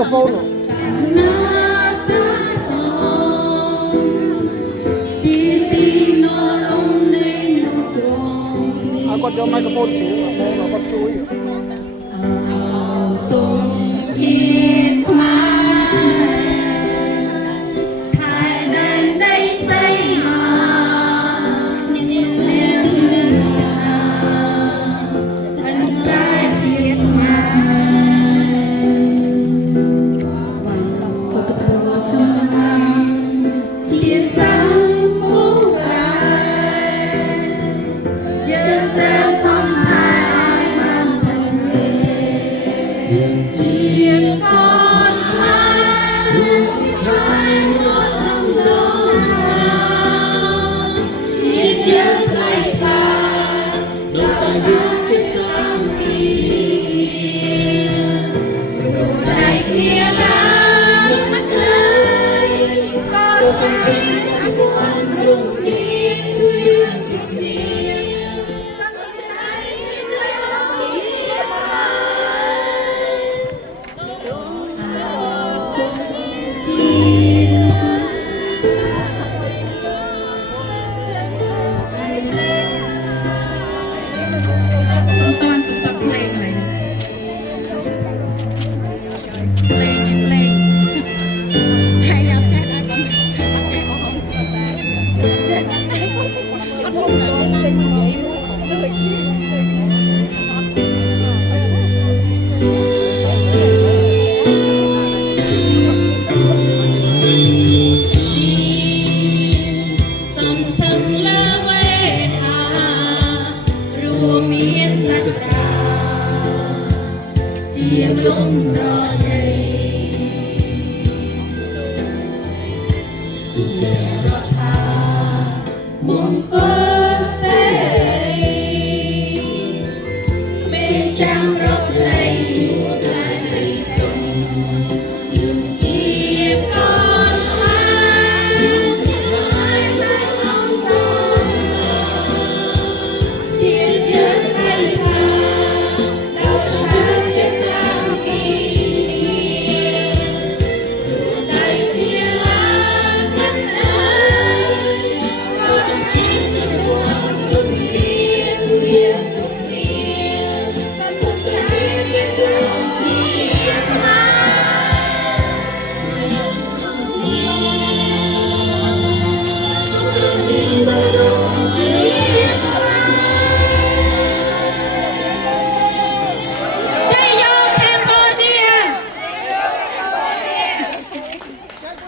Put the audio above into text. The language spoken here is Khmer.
โครโฟนគាត់យក microphone ជ្រៀងមកគាត់ជួយជាតិខ្មែរថែដែនដីសីមាមានអន្តរជាតិខ្មែរបានតបពុទ្ធពរចំណាំជាតិសាំពូកែយើងត្រូវខំថែឲ្យបានត្រឹមត្រូវជាតិកូនខ្មែរហើយមកទាំងដងជាតិយើងថ្លៃថ្លាដោយសារយើងជាសាមគ្គីព្រោះតែគ្នាណាមិនលើក៏សំជាអភិវឌ្ឍរុងរឿងយើងគ្នាជាលំរជ័យ